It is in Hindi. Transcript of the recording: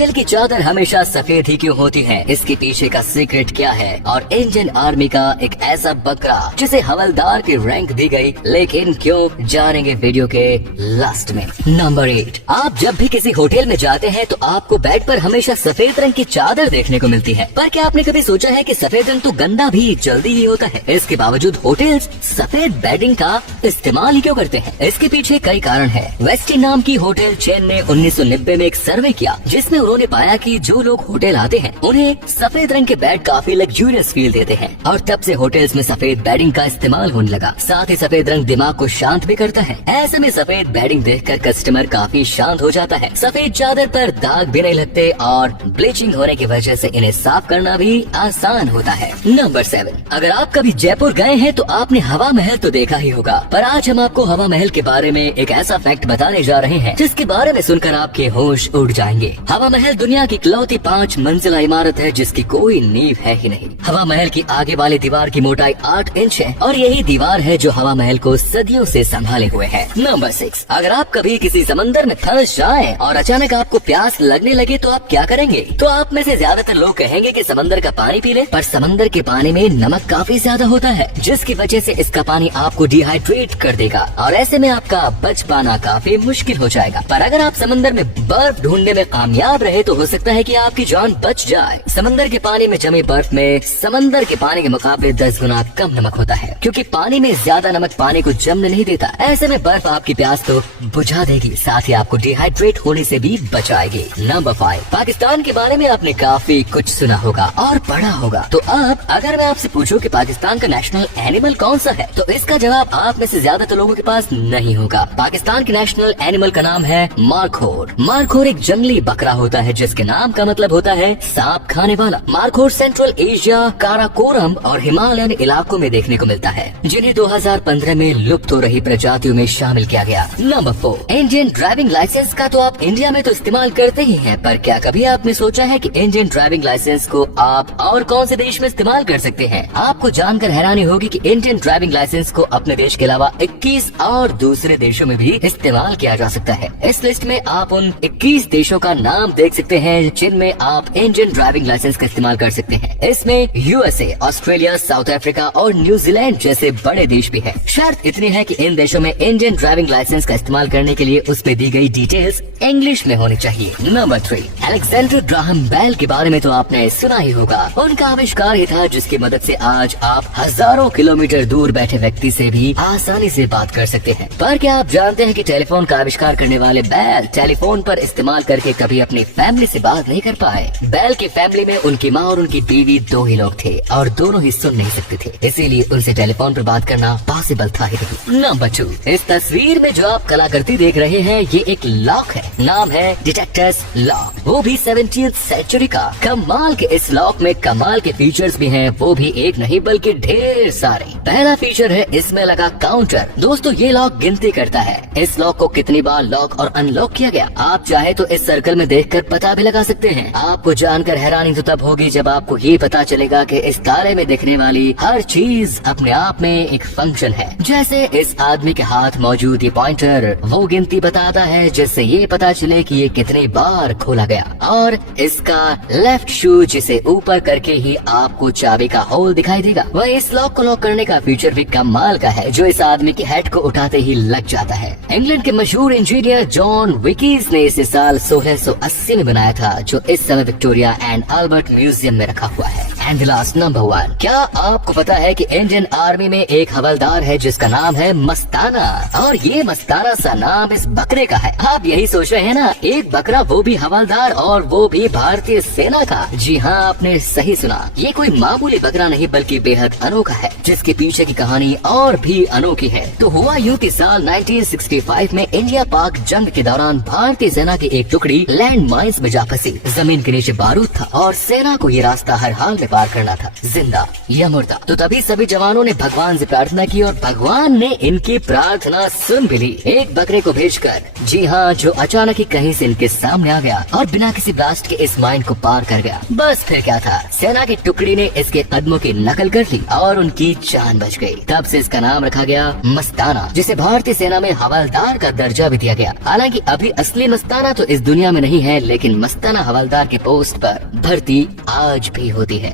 होटल की चादर हमेशा सफेद ही क्यों होती है, इसके पीछे का सीक्रेट क्या है, और इंडियन आर्मी का एक ऐसा बकरा जिसे हवलदार की रैंक दी गई, लेकिन क्यों, जानेंगे वीडियो के लास्ट में। नंबर 8, आप जब भी किसी होटल में जाते हैं तो आपको बेड पर हमेशा सफेद रंग की चादर देखने को मिलती है, पर क्या आपने कभी सोचा है कि सफेद रंग तो गंदा भी जल्दी ही होता है। इसके बावजूद होटल्स सफेद बेडिंग का इस्तेमाल ही क्यों करते हैं? इसके पीछे कई कारण है। वेस्टिन नाम की होटल चेन ने 1990 में एक सर्वे किया, जिसमें उन्होंने पाया कि जो लोग होटल आते हैं उन्हें सफेद रंग के बेड काफी लग्जूरियस फील देते हैं, और तब से होटल्स में सफेद बेडिंग का इस्तेमाल होने लगा। साथ ही सफेद रंग दिमाग को शांत भी करता है। ऐसे में सफेद बेडिंग देखकर कस्टमर काफी शांत हो जाता है। सफेद चादर पर दाग भी नहीं लगते और ब्लीचिंग होने की वजह से इन्हें साफ करना भी आसान होता है। नंबर 7, अगर आप कभी जयपुर गए हैं तो आपने हवा महल तो देखा ही होगा, पर आज हम आपको हवा महल के बारे में एक ऐसा फैक्ट बताने जा रहे हैं जिसके बारे में सुनकर आपके होश उड़ जाएंगे। हवा महल दुनिया की इकलौती 5 मंजिला इमारत है जिसकी कोई नींव है ही नहीं। हवा महल की आगे वाली दीवार की मोटाई 8 इंच है और यही दीवार है जो हवा महल को सदियों से संभाले हुए है। नंबर 6, अगर आप कभी किसी समंदर में फंस जाएं और अचानक आपको प्यास लगने लगे तो आप क्या करेंगे? तो आप में से ज्यादातर लोग कहेंगे कि समंदर का पानी पी ले, पर समंदर के पानी में नमक काफी ज्यादा होता है, जिसकी वजह से इसका पानी आपको डिहाइड्रेट कर देगा और ऐसे में आपका बच पाना काफी मुश्किल हो जाएगा। पर अगर आप समंदर में बर्फ ढूंढने में कामयाब रहे तो हो सकता है कि आपकी जान बच जाए। समंदर के पानी में जमी बर्फ में समंदर के पानी के मुकाबले 10 गुना कम नमक होता है, क्योंकि पानी में ज्यादा नमक पानी को जमने नहीं देता। ऐसे में बर्फ आपकी प्यास तो बुझा देगी, साथ ही आपको डिहाइड्रेट होने से भी बचाएगी। नंबर 5, पाकिस्तान के बारे में आपने काफी कुछ सुना होगा और पढ़ा होगा, तो अब अगर मैं आपसे पूछूं कि पाकिस्तान का नेशनल एनिमल कौन सा है, तो इसका जवाब आप में से ज्यादातर लोगों के पास नहीं होगा। पाकिस्तान के नेशनल एनिमल का नाम है मारखोर। मारखोर एक जंगली बकरा होता है जिसके नाम का मतलब होता है सांप खाने वाला। मारखोर सेंट्रल एशिया, काराकोरम और हिमालयन इलाकों में देखने को मिलता है, जिन्हें 2015 में लुप्त हो रही प्रजातियों में शामिल किया गया। नंबर 4, इंडियन ड्राइविंग लाइसेंस का तो आप इंडिया में तो इस्तेमाल करते ही हैं, पर क्या कभी आपने सोचा है कि इंडियन ड्राइविंग लाइसेंस को आप और कौन से देश में इस्तेमाल कर सकते हैं? आपको जानकर हैरानी होगी कि इंडियन ड्राइविंग लाइसेंस को अपने देश के अलावा 21 और दूसरे देशों में भी इस्तेमाल किया जा सकता है। इस लिस्ट में आप उन 21 देशों का नाम देख सकते हैं जिनमें आप इंडियन ड्राइविंग लाइसेंस का इस्तेमाल कर सकते हैं। इसमें यूएसए, ऑस्ट्रेलिया, साउथ अफ्रीका और न्यूजीलैंड जैसे बड़े देश भी हैं। शर्त इतनी है कि इन देशों में इंडियन ड्राइविंग लाइसेंस का इस्तेमाल करने के लिए उसमें दी गई डिटेल्स इंग्लिश में होनी चाहिए। नंबर 3, अलेक्जेंडर ग्राहम बेल के बारे में तो आपने सुना ही होगा। उनका आविष्कार ही था जिसकी मदद से आज आप हजारों किलोमीटर दूर बैठे व्यक्ति से भी आसानी से बात कर सकते हैं। पर क्या आप जानते हैं कि टेलीफोन का आविष्कार करने वाले बेल टेलीफोन पर इस्तेमाल करके कभी अपनी फैमिली से बात नहीं कर पाए। बेल की फैमिली में उनकी माँ और उनकी बीवी 2 ही लोग थे और दोनों ही सुन नहीं सकते थे, इसीलिए उनसे टेलीफोन पर बात करना पॉसिबल था ही नहीं। नंबर 2, इस तस्वीर में जो आप कलाकृति देख रहे हैं ये एक लॉक है, नाम है डिटेक्टर्स लॉक, वो भी 17th सेंचुरी का। कमाल के इस लॉक में कमाल के फीचर्स भी हैं, वो भी एक नहीं बल्कि ढेर सारे। पहला फीचर है इसमें लगा काउंटर। दोस्तों ये लॉक गिनती करता है इस लॉक को कितनी बार लॉक और अनलॉक किया गया। आप चाहे तो इस सर्कल में देखकर पता भी लगा सकते हैं। आपको जानकर हैरानी तो तब होगी जब आपको ये पता चलेगा कि इस ताले में दिखने वाली हर चीज अपने आप में एक फंक्शन है। जैसे इस आदमी के हाथ मौजूद ये पॉइंटर वो गिनती बताता है, जिससे ये पता चले कि ये कितनी बार खोला गया, और इसका लेफ्ट शू जिसे ऊपर करके ही आपको चाबी का होल दिखाई देगा। वह इस लॉक को लॉक करने का फीचर भी कमाल का है, जो इस आदमी की हेड को उठाते ही लग जाता है। इंग्लैंड के मशहूर इंजीनियर जॉन विकीज ने इसे साल 1680 में बनाया था, जो इस समय विक्टोरिया एंड अल्बर्ट म्यूजियम में रखा हुआ है। एंड लास्ट नंबर 1, क्या आपको पता है कि इंडियन आर्मी में एक हवलदार है जिसका नाम है मस्ताना, और ये मस्ताना सा नाम इस बकरे का है। आप यही सोच रहे हैं ना, एक बकरा वो भी हवलदार और वो भी भारतीय सेना का। जी हाँ, आपने सही सुना, ये कोई मामूली बकरा नहीं बल्कि बेहद अनोखा है, जिसके पीछे की कहानी और भी अनोखी है। तो हुआ यूं कि साल 1965 में इंडिया पाक जंग के दौरान भारतीय सेना की एक टुकड़ी लैंड माइंस में जा फंसी। जमीन के नीचे बारूद था और सेना को ये रास्ता हर हाल में पार पार करना था, जिंदा या मुर्दा। तो तभी सभी जवानों ने भगवान से प्रार्थना की और भगवान ने इनकी प्रार्थना सुन भी ली, एक बकरे को भेजकर। जी हाँ, जो अचानक ही कहीं से इनके सामने आ गया और बिना किसी ब्लास्ट के इस माइन को पार कर गया। बस फिर क्या था, सेना की टुकड़ी ने इसके कदमों की नकल कर ली और उनकी जान बच गई। तब से इसका नाम रखा गया मस्ताना, जिसे भारतीय सेना में हवलदार का दर्जा भी दिया गया। हालांकि अभी असली मस्ताना तो इस दुनिया में नहीं है, लेकिन मस्ताना हवलदार के पोस्ट पर भर्ती आज भी होती है।